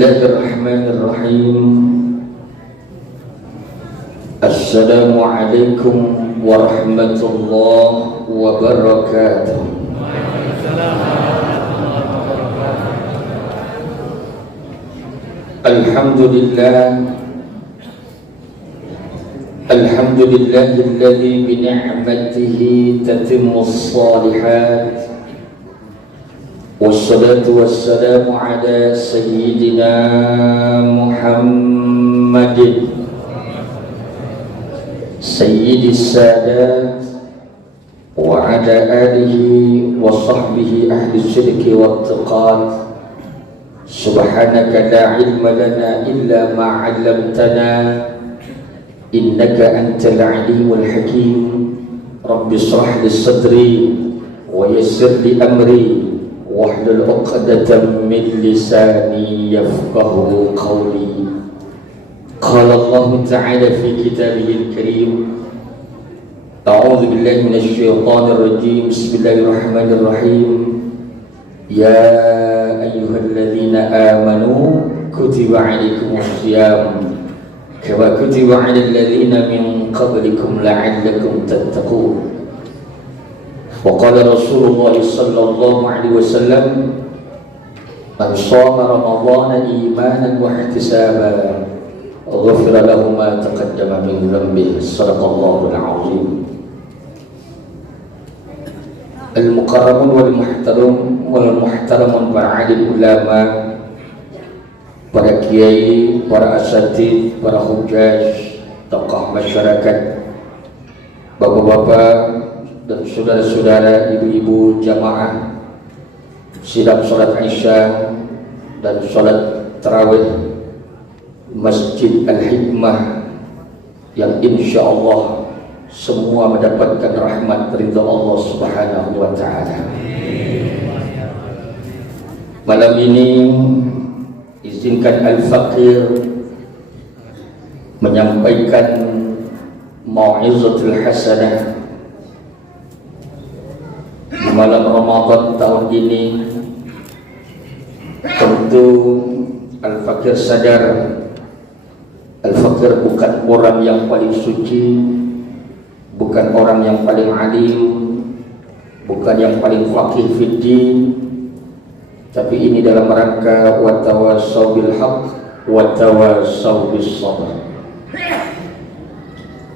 Bismillahirrahmanirrahim. Assalamualaikum warahmatullahi wabarakatuh. Alhamdulillahilladzi bi ni'matihi tatimmus shalihat. Wassalatu wassalamu ala sayyidina Muhammadin sayyidis sadat wa ala alihi wa sahbihi ahli syirki wa taqat. Subhanaka la ilma lana illa ma 'allamtana innaka antal alimul hakim. Rabbi shrah li sadri wa yassir li amri wahlul 'uqdatam min lisani yafqahu qawli. Qala Allah ta'ala fi kitabihil karim, a'udzu billahi minasy syaithanir rajim. Bismillahirrahmanirrahim. Ya ayyuhalladzina amanu kutiba 'alaikumus syiyam kama kutiba 'alal ladzina min qablikum la'allakum tattaqun. وقال رسول الله صلى الله عليه وسلم من صام رمضان إيمانا واحتسابا غفر له ما تقدم من ذنبه. صدق الله العظيم. المكرمون والمحترمون para alim ulama, para kiai, para asatidz, para hujjaj, tokoh masyarakat, bapak-bapak dan saudara-saudara, ibu-ibu jamaah sidang sholat Isya dan sholat tarawih Masjid Al-Hikmah yang insya Allah semua mendapatkan rahmat ridha Allah Subhanahu wa ta'ala. Malam ini izinkan Al-Faqir menyampaikan mau'izatul hasanah di malam Ramadan tahun ini. Tentu Al-Faqir sadar Al-Faqir bukan orang yang paling suci, bukan orang yang paling alim, bukan yang paling faqih fiddin, tapi ini dalam rangka wa tawassaw bil haqq wa tawassaw bis sabr.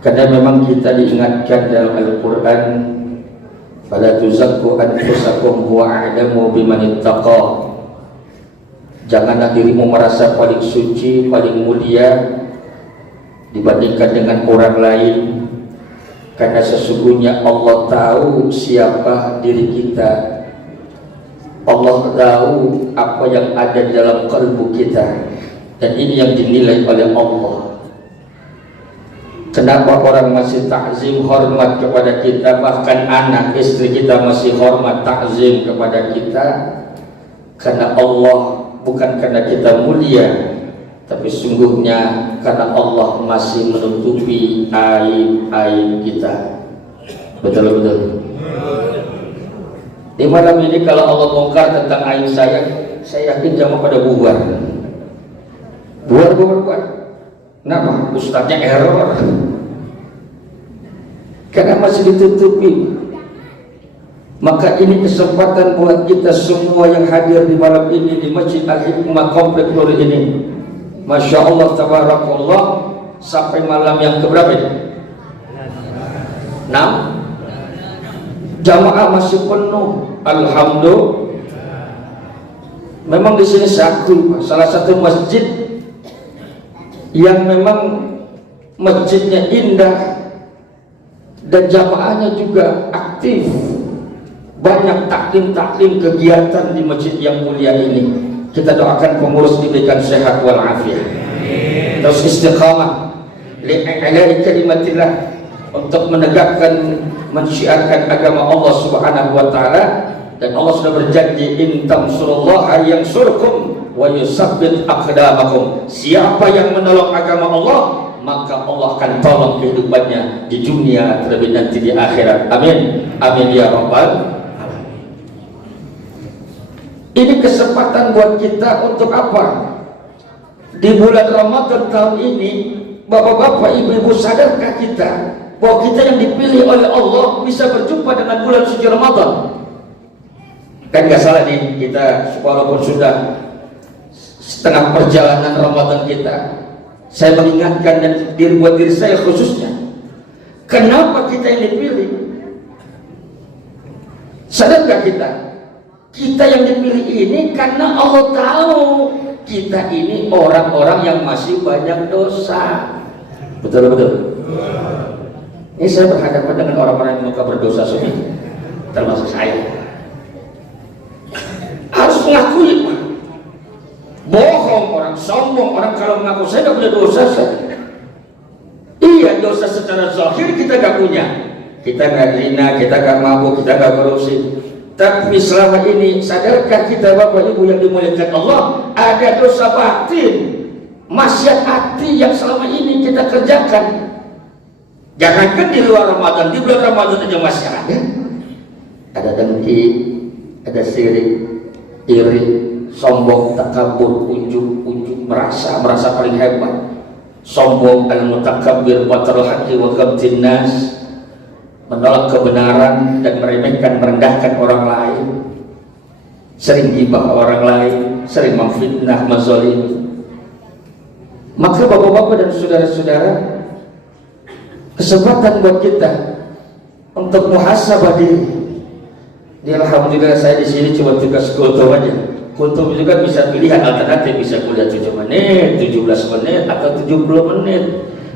Karena memang kita diingatkan dalam Al-Quran, fala tuzakku anfusakum huwa a'lamu biman ittaqa. Janganlah dirimu merasa paling suci, paling mulia dibandingkan dengan orang lain, karena sesungguhnya Allah tahu siapa diri kita. Allah tahu apa yang ada di dalam kalbu kita, dan ini yang dinilai oleh Allah. Kenapa orang masih takzim hormat kepada kita, bahkan anak istri kita masih hormat takzim kepada kita? Karena Allah, bukan karena kita mulia, tapi sungguhnya karena Allah masih menutupi aib-aib kita. Betul-betul. Di malam ini kalau Allah bongkar tentang aib saya yakin jamaah pada bubar. Bubar. Kenapa? Ustaznya error. Karena masih ditutupi. Maka ini kesempatan buat kita semua yang hadir di malam ini di Masjid Al-Hikmah Komplek Nur ini. Masya Allah, tabarakallah, sampai malam yang keberapa ini? 6. Jamaah masih penuh. Alhamdulillah. Memang di sini salah satu masjid yang memang masjidnya indah dan jamaahnya juga aktif. Banyak taklim kegiatan di masjid yang mulia ini. Kita doakan pengurus diberikan sehat wal afiat, terus istiqamah li'a'la'i kalimatillah, untuk menegakkan, mensyiarkan agama Allah Subhanahu wa ta'ala. Dan Allah sudah berjanji, in tansurullaha yansurkum wa yusabbit aqdamakum. Siapa yang menolong agama Allah, maka Allah akan tolong kehidupannya di dunia terlebih nanti di akhirat. Amin, amin ya rabbal. Ini kesempatan buat kita untuk apa? di bulan Ramadan tahun ini, bapak-bapak, ibu-ibu, sadarkah kita bahwa kita yang dipilih oleh Allah bisa berjumpa dengan bulan suci Ramadan? Kan gak salah nih kita, walaupun sudah setengah perjalanan Ramadan kita, saya mengingatkan dan buat diri saya khususnya, kenapa kita yang dipilih? Sadarkah kita? Kita yang dipilih ini karena Allah tahu kita ini orang-orang yang masih banyak dosa. Betul-betul. Ini saya berhadapan dengan orang-orang yang muka berdosa semua, termasuk saya. Harus mengakui, Pak. Bohong orang, sombong orang kalau mengaku saya tidak punya dosa. Iya, dosa secara zahir kita gak punya. Kita gak zina, kita gak mabuk, kita gak korupsi. Tapi selama ini, sadarkah kita Bapak Ibu yang dimuliakan Allah, ada dosa batin, maksiat hati yang selama ini kita kerjakan. Jangankan di luar Ramadan, di bulan Ramadan aja masih ada. Ada dengki, ada sirik, iri, sombong, takabur, ujub, merasa paling hebat. Sombong, al-mutakabbir, batarul haqqi wa ghamtin nas, menolak kebenaran dan meremehkan, merendahkan orang lain, sering gibah orang lain, sering memfitnah, menzalimi. Maka bapak-bapak dan saudara-saudara, kesempatan buat kita untuk muhasabah diri. Alhamdulillah saya di sini cuma tugas kultum aja. Kultum juga bisa pilihan alternatif, bisa kuliah 7 menit, 17 menit, atau 70 menit.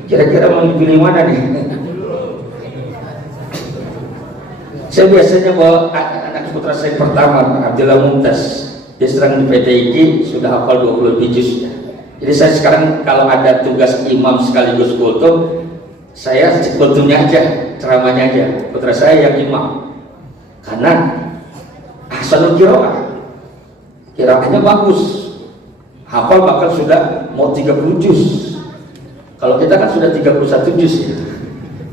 Kira-kira mau pilih mana nih? Saya biasanya bawa anak putra saya pertama, Abdullah Mumtaz. Dia sedang di PTIG, sudah hafal 20 lebih juz. Jadi saya sekarang kalau ada tugas imam sekaligus kultum, saya kultumnya aja, ceramahnya aja. Putra saya yang imam. Karena ahsanul qiraah, qiraahnya bagus. Hafal bahkan sudah mau 30 juz. Kalau kita kan sudah 31 juz ya.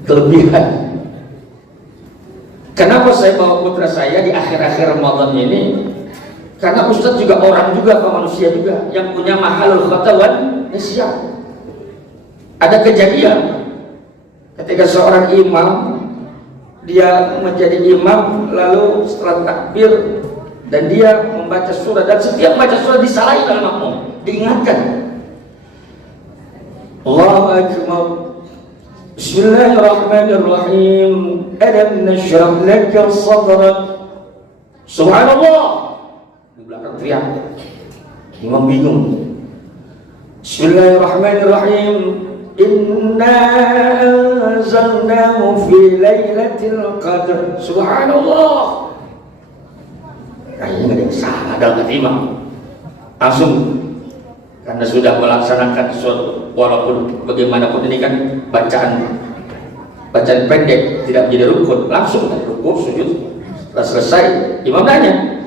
Kelebihan. Kenapa saya bawa putra saya di akhir-akhir Ramadan ini? Karena Ustadz juga orang juga, manusia juga yang punya mahalul khatawan nisyan. Ada kejadian ketika seorang imam, dia menjadi imam lalu setelah takbir dan dia membaca surah, dan setiap baca surah disalahi oleh makmum, diingatkan Allahu Akbar, Bismillahirrahmanirrahim, alam nashrah laka sadrak, subhanallah. Di belakang teriak, imam bingung. Bismillahirrahmanirrahim, inna anzalnahu fi lailatul qadr, subhanallah. Kayaknya nggak ada yang salah dalam hati imam. Langsung, karena sudah melaksanakan suatu, walaupun bagaimanapun ini kan bacaan pendek, tidak menjadi rukun, langsung rukun, sujud. Setelah selesai, imam nanya,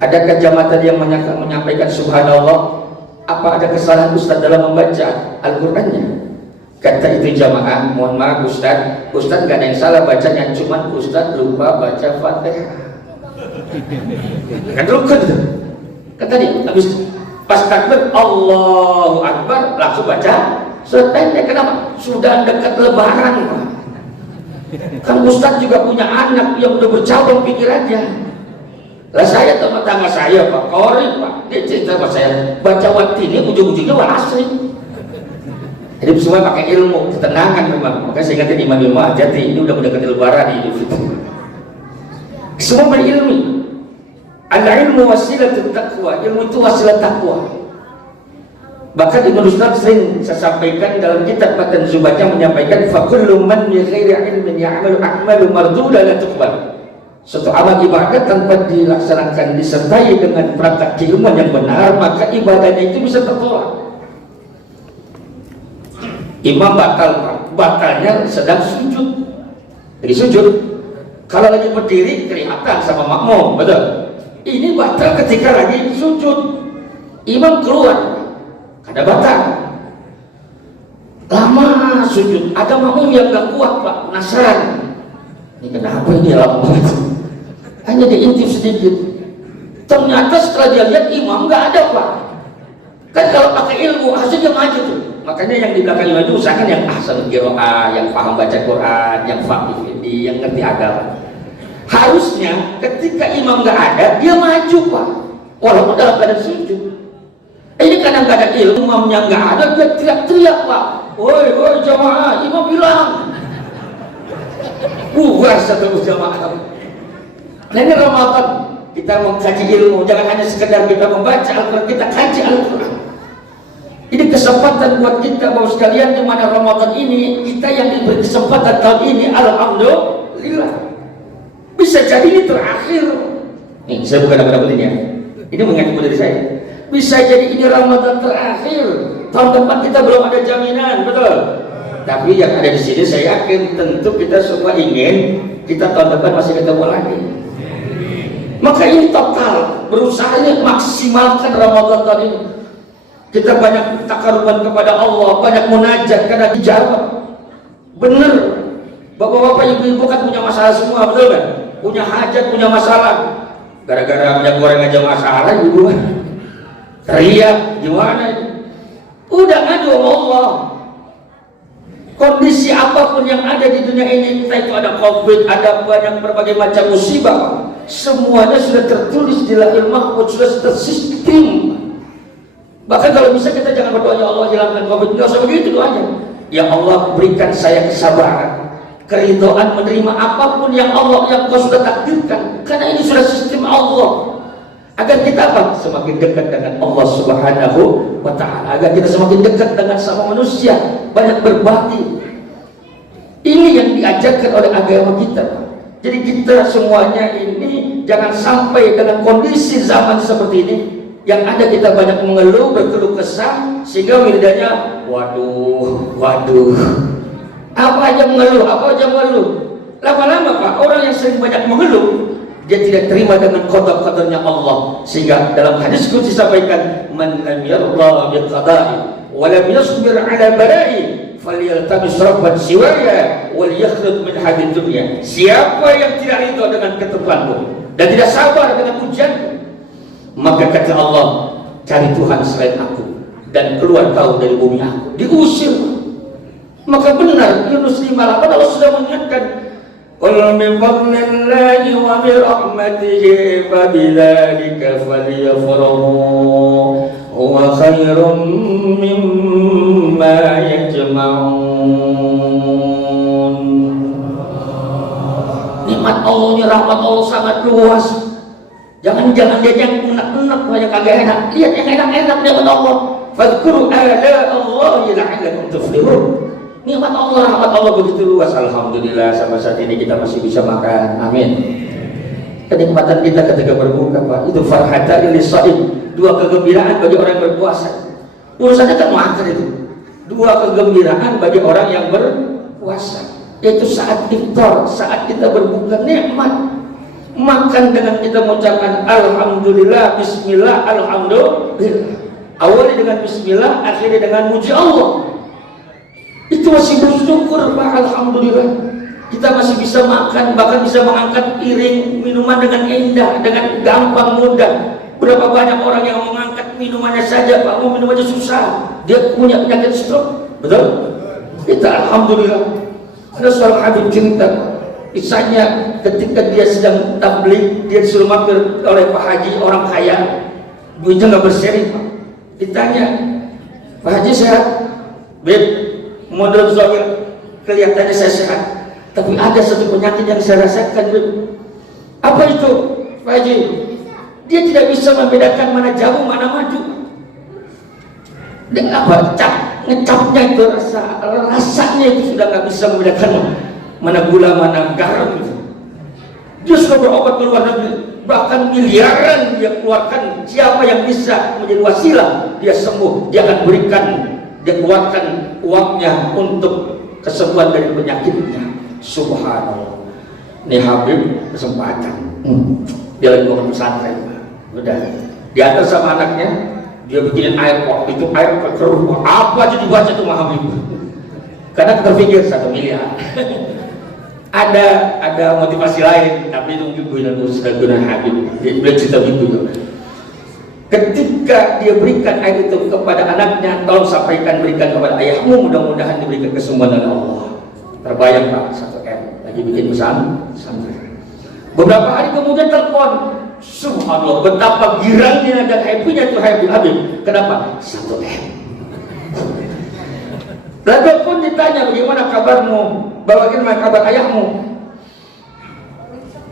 adakah jamaah tadi yang menyampaikan subhanallah? Apa ada kesalahan Ustaz dalam membaca Al-Qur'annya? Kata itu jamaah, mohon maaf Ustaz gak ada yang salah bacanya, cuman Ustaz lupa baca Fatihah. Kan rukun. Kata dia, habis pas takbir Allahu Akbar langsung baca surat pendek. Kenapa? Sudah dekat lebaran, Pak. Kan Ustaz juga punya anak yang udah bercabang pikirannya. Lah saya teman tangga saya Pak Korib Pak, dia cerita sama saya, baca waktu ini ujung-ujungnya asri. Jadi semua pakai ilmu, ketenangan memang. Makanya saya ingatin imam-imam hati-hati, ini udah mendekati lebaran Idul Fitri. Semua berilmu. Al-ilmu wasilatut taqwa, ilmu itu wasilah takwa. Bahkan Ibnu Rustam sering saya sampaikan dalam kitab Matan Zubatnya menyampaikan, fa kullu man bi ghairi ilmin ya'malu a'malu marduda la tuqbal. Suatu amal ibadah tanpa dilaksanakan disertai dengan perangkat keilmuan yang benar, maka ibadahnya itu bisa tertolak. Imam batalnya sedang sujud. Jadi sujud, kalau lagi berdiri kelihatan sama makmum, betul. Ini batal ketika lagi sujud. Imam keluar, ada batal. Lama sujud, ada makmum yang gak kuat Pak, penasaran. Ini kenapa ini lama banget? Hanya diintip sedikit. Ternyata setelah dia lihat imam nggak ada Pak. Kan kalau pakai ilmu harusnya dia maju tuh. Makanya yang di belakang imam itu usahakan yang ahsan qiraah, yang paham baca Quran, yang faqih fiqih, yang ngerti agama. Harusnya ketika imam nggak ada, dia maju Pak, walaupun dalam keadaan sujud. Ini kadang-kadang ilmu imamnya nggak ada, dia teriak-teriak Pak, woi woi jamaah, imam bilang bubar satu jamaah. Nah ini Ramadan, kita mengkaji ilmu, jangan hanya sekedar kita membaca Al-Quran, kita kaji Al-Quran. Ini kesempatan buat kita Bapak sekalian, di mana Ramadan ini kita yang diberi kesempatan tahun ini, alhamdulillah. Bisa jadi ini terakhir. Nih, saya bukan dapat ini ya. Ini mengaku dari saya. Bisa jadi ini Ramadan terakhir. Tahun depan kita belum ada jaminan, betul? Tapi yang ada di sini saya yakin tentu kita semua ingin kita tahun depan masih ketemu lagi. Maka ini total berusaha maksimalkan Ramadan tahun ini. Kita banyak takaruban kepada Allah, banyak munajat karena dijawab. Bener, bapak-bapak ibu-ibu kan punya masalah semua, betul kan? Punya hajat, punya masalah. Gara-gara minyak goreng aja masalah, ibu teriak, gimana? Udah ngadu sama Allah. Kondisi apapun yang ada di dunia ini, entah itu ada COVID, ada banyak berbagai macam musibah, semuanya sudah tertulis di Lauhul Mahfuz, sudah tersistem. Bahkan kalau bisa kita jangan berdoa ya Allah hilangkan COVID, nggak usah begitu doanya. Ya Allah berikan saya kesabaran, keridhaan menerima apapun yang Allah yang Kau sudah takdirkan, karena ini sudah sistem Allah. Agar kita apa? Semakin dekat dengan Allah Subhanahu wa Ta'ala, agar kita semakin dekat dengan sama manusia, banyak berbakti. Ini yang diajarkan oleh agama kita. Jadi kita semuanya ini jangan sampai dengan kondisi zaman seperti ini yang ada kita banyak mengeluh, berkeluh kesah, sehingga lidahnya waduh, apa aja mengeluh. Lama-lama Pak, orang yang sering banyak mengeluh, dia tidak terima dengan qada-qadarnya Allah. Sehingga dalam hadis qudsi disampaikan, man lam yarda bi qada'i wa lam yasbir ala bala'i falyaltamis rabban siwaya wal yakhrud min hadid dunya. Siapa yang tidak ridha dengan ketentuanku dan tidak sabar dengan ujianku, maka kata Allah, cari Tuhan selain aku dan keluar kau dari bumi aku. Diusir. Maka benar Yunus 5:8 Allah sudah mengingatkan, qul min fadlillahi wa bi rahmatihi fa bidzalika falyafrahu huwa khairum mimma yajma'un. Nikmat Allah, rahmat Allah sangat luas. Jangan lihat yang enak-enak, yang kagak enak. Lihat yang enak-enak nikmat Allah. Fadhkuru ala Allahi la'allakum tuflihun. Nikmat Allah, rahmat Allah begitu luas. Alhamdulillah sampai saat ini kita masih bisa makan. Amin. Kenikmatan kita ketika berbuka Pak, itu farhatan lis-shaim, dua kegembiraan bagi orang yang berpuasa. Urusannya kan makan itu. Dua kegembiraan bagi orang yang berpuasa, yaitu saat iftar, saat kita berbuka, nikmat. Makan dengan kita mengucapkan alhamdulillah, bismillah, alhamdulillah. Awalnya dengan bismillah, akhirnya dengan muji Allah. Itu masih bersyukur Pak, alhamdulillah. Kita masih bisa makan, bahkan bisa mengangkat piring minuman dengan indah, dengan gampang, mudah. Berapa banyak orang yang mengangkat minumannya saja Pak, mau minum aja susah. Dia punya penyakit stroke, betul? Kita alhamdulillah. Ada seorang habib cerita, kisahnya ketika dia sedang tabligh, dia disuruh mampir oleh Pak Haji, orang kaya, duitnya nggak berseri Pak. Ditanya, Pak Haji sehat? Beb, modal zahir kelihatannya saya sehat, tapi ada satu penyakit yang saya rasakan Beb. Apa itu Pak Haji? Dia tidak bisa membedakan mana jauh mana maju. Dan apa ngecapnya itu rasanya itu sudah nggak bisa membedakan mana gula, mana garam itu. Dia sudah berobat ke luar negeri, bahkan miliaran dia keluarkan. Siapa yang bisa menjadi wasilah dia sembuh, dia akan berikan, dia keluarkan uangnya untuk kesembuhan dari penyakitnya. Subhanallah. Ini Habib kesempatan, dia lagi mau pesantren, udah diantar sama anaknya, dia bikinin air kok, itu air keruh, apa aja dibaca tuh Habib, karena terpikir 1 miliar. ada motivasi lain, tapi itu mungkin sudah guna Habib, dia cerita begitu. ketika dia berikan air itu kepada anaknya, tolong sampaikan berikan kepada ayahmu, mudah-mudahan diberikan kesembuhan oleh Allah. Terbayang Pak, 1M lagi bikin pesantren. Beberapa hari kemudian telepon, subhanallah, betapa girangnya dan happy-nya tuh Habib. Kenapa? 1M. Lalu pun ditanya, bagaimana kabarmu? Bagaimana kabar ayahmu?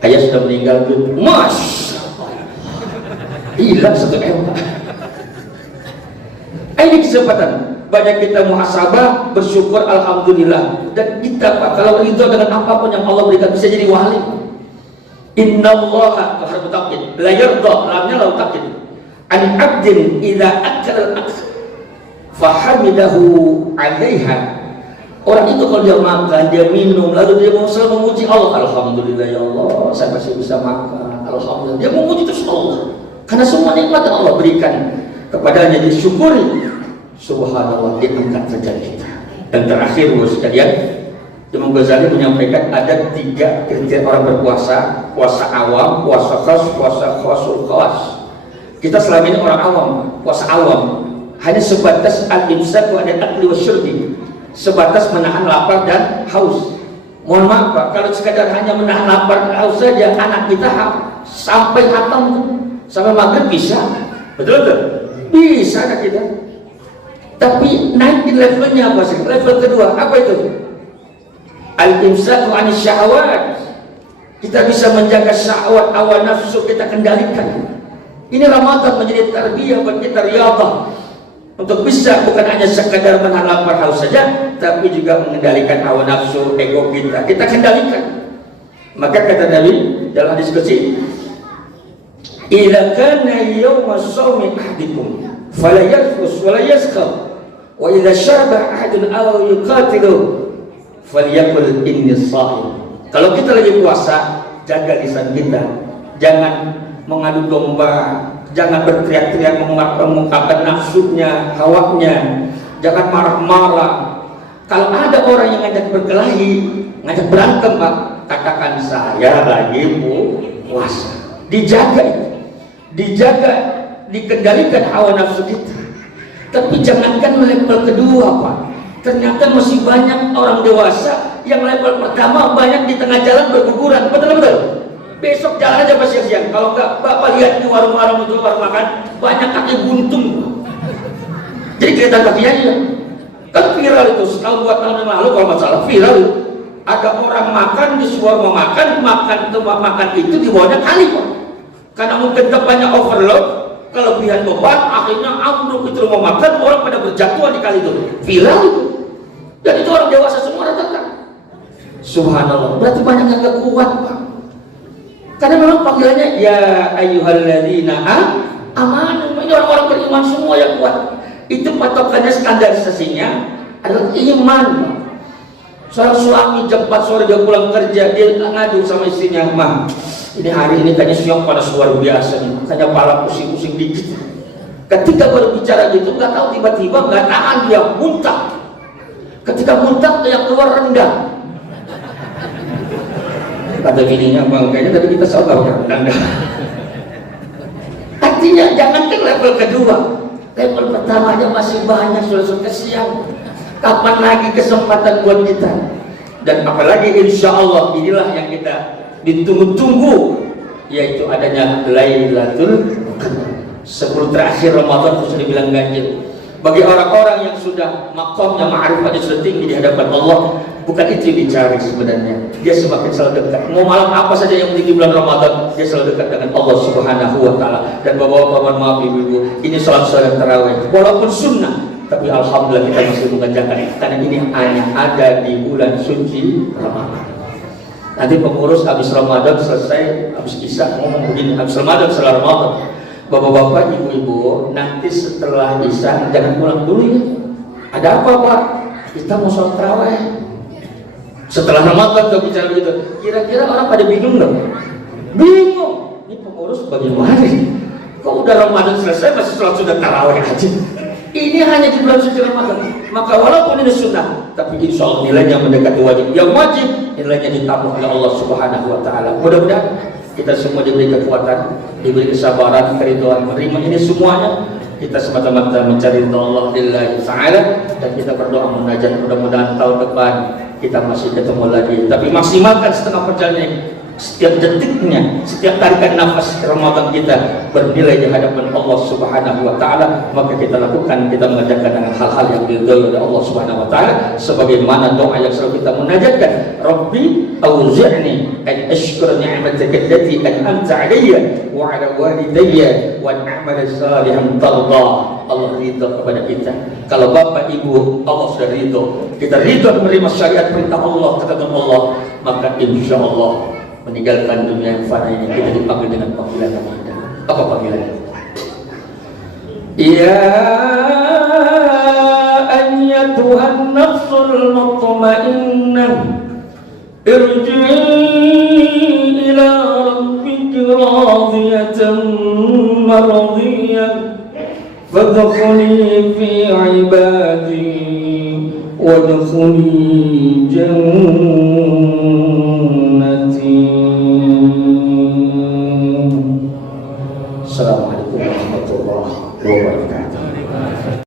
Ayah sudah meninggal tuh. Masya Allah, hilang 1M. Ini kesempatan banyak kita muhasabah, bersyukur, alhamdulillah. Dan kita Pak, kalau ridho dengan apapun yang Allah berikan, bisa jadi wali. Innallaha harus mutakin, la yarda, lamnya la mutakin. An abdin idza akala al-akl fahamidahu 'alaiha. Orang itu kalau dia makan, dia minum, lalu dia mau selalu memuji Allah. Alhamdulillah ya Allah, saya masih bisa makan. Alhamdulillah. Dia memuji terus Allah. Karena semua nikmat yang Allah berikan kepadanya disyukuri. Subhanallah, dia angkat derajat kita. Dan terakhir Bapak sekalian, Imam Ghazali menyampaikan ada 3 kriteria orang berpuasa: puasa awam, puasa khas, puasa khasul khawas. Kita selama ini orang awam, puasa awam hanya sebatas al-imsak wa al-akli wa syurbi, sebatas menahan lapar dan haus. Mohon maaf Pak, kalau sekadar hanya menahan lapar dan haus saja, anak kita sampai hatam, sampai maghrib bisa, betul? Bisa kan kita? Tapi naik di levelnya apa sih? Level kedua, apa itu? Al-imsaku anis syahwat. Kita bisa menjaga syahwat, hawa nafsu kita kendalikan. Ini Ramadan menjadi tarbiyah buat kita, riyadhah, untuk bisa bukan hanya sekadar menahan lapar haus saja, tapi juga mengendalikan hawa nafsu, ego kita kendalikan. Maka kata Nabi dalam hadis qudsi, idza kana yawma shaumi ahadikum fala yarfus wala yaskhab wa idza syaba ahadun aw yuqatilu falyaqul inni shaim. Kalau kita lagi puasa, jaga lisan kita, jangan mengadu domba, jangan berteriak-teriak mengungkapkan nafsunya, hawanya, jangan marah-marah. Kalau ada orang yang ngajak berkelahi, ngajak berantem Pak, katakan saya lagi puasa. Dijaga itu, dijaga, dikendalikan hawa nafsu kita. Tapi jangankan level kedua Pak, ternyata masih banyak orang dewasa yang level pertama banyak di tengah jalan berguguran, betul-betul. Besok jalan aja pas siang-siang, kalau enggak Bapak lihat di warung-warung itu, warung makan banyak kaki buntung, jadi kelihatan kakinya aja. Kan viral itu, setahun 2 tahun yang lalu kalau masalah viral, ada orang makan di sebuah rumah makan tempat makan itu di bawahnya kali Pak, karena mungkin tempatnya overload, kelebihan beban, akhirnya ambruk itu rumah makan, orang pada berjatuhan di kali itu, viral itu. Dan itu orang dewasa semua datang. Subhanallah, berarti banyak yang gak kuat Pak. Karena memang panggilannya ya ayyuhalladzina amanu, ini orang-orang beriman semua yang kuat. Itu patokannya, standarisasinya adalah iman. Seorang suami jam 4 sore dia pulang kerja, dia ngadu sama istrinya, "Mah, ini hari ini kayaknya siang panas luar biasa nih, kayaknya pala pusing-pusing dikit." Ketika baru bicara gitu, nggak tahu tiba-tiba nggak tahan dia muntah. Ketika muntah yang keluar rendah. Kata bininya, "Bang, kayaknya tadi kita salah ya." Artinya jangankan level kedua, level pertama aja masih banyak, sudah kesian. Kapan lagi kesempatan buat kita? Dan apalagi insya Allah inilah yang kita ditunggu-tunggu, yaitu adanya Lailatul Qadar. 10 terakhir Ramadan sudah dibilang ganjil. Bagi orang-orang yang sudah makomnya, ma'rifatnya sudah tinggi di hadapan Allah, bukan itu yang dicari sebenarnya. Dia semakin selalu dekat. Mau malam apa saja yang penting di bulan Ramadan, dia selalu dekat dengan Allah Subhanahu wa Ta'ala. Dan bapak-bapak, mohon maaf ibu-ibu, ini salat tarawih walaupun sunnah, tapi alhamdulillah kita masih mengerjakan, karena ini hanya ada di bulan suci Ramadan. Nanti pengurus habis Ramadan selesai, habis Isya ngomong begini, habis Ramadan setelah Ramadan, bapak-bapak, ibu-ibu, nanti setelah Isya jangan pulang dulu ya. Ada apa Pak? Kita mau sholat tarawih. Setelah Ramadan kita bicara begitu, kira-kira orang pada bingung nggak? Bingung. Ini pengurus bagaimana sih? Kok udah Ramadan selesai masih sholat sudah tarawih aja? Ini hanya di bulan suci Ramadan. Maka walaupun ini sunnah, tapi insya Allah nilainya mendekati wajib. Yang wajib nilainya ditambah oleh Allah Subhanahu wa Ta'ala. Mudah-mudahan kita semua diberi kekuatan, diberi kesabaran, keridhaan, menerima ini semuanya. Kita semata-mata mencari ridha Allah lillahi ta'ala, dan kita berdoa munajat, mudah-mudahan tahun depan kita masih ketemu lagi. Tapi maksimalkan setengah perjalanan ini. Setiap detiknya, setiap tarikan nafas Ramadan kita bernilai di hadapan Allah Subhanahu wa taala, maka kita lakukan, kita mengerjakan dengan hal-hal yang diridhai oleh Allah Subhanahu wa taala, sebagaimana doa yang selalu kita munajatkan, Rabbi auzi'ni an ashkura ni'mataka allati an'amta 'alayya wa 'ala walidayya wa an a'mala salihan tarda. Allah ridha kepada kita. Kalau bapak ibu Allah sudah ridha, kita ridha menerima syariat perintah Allah, kata Allah, maka insya Allah meninggalkan dunia yang fana ini kita dipanggil dengan panggilan yang indah. Apa panggilannya? Ya ayyatuhan nafsul mutmainnah irji'i ila rabbiki radiyatan maradiyah fadkhuli fi ibadi wadkhuli jannah.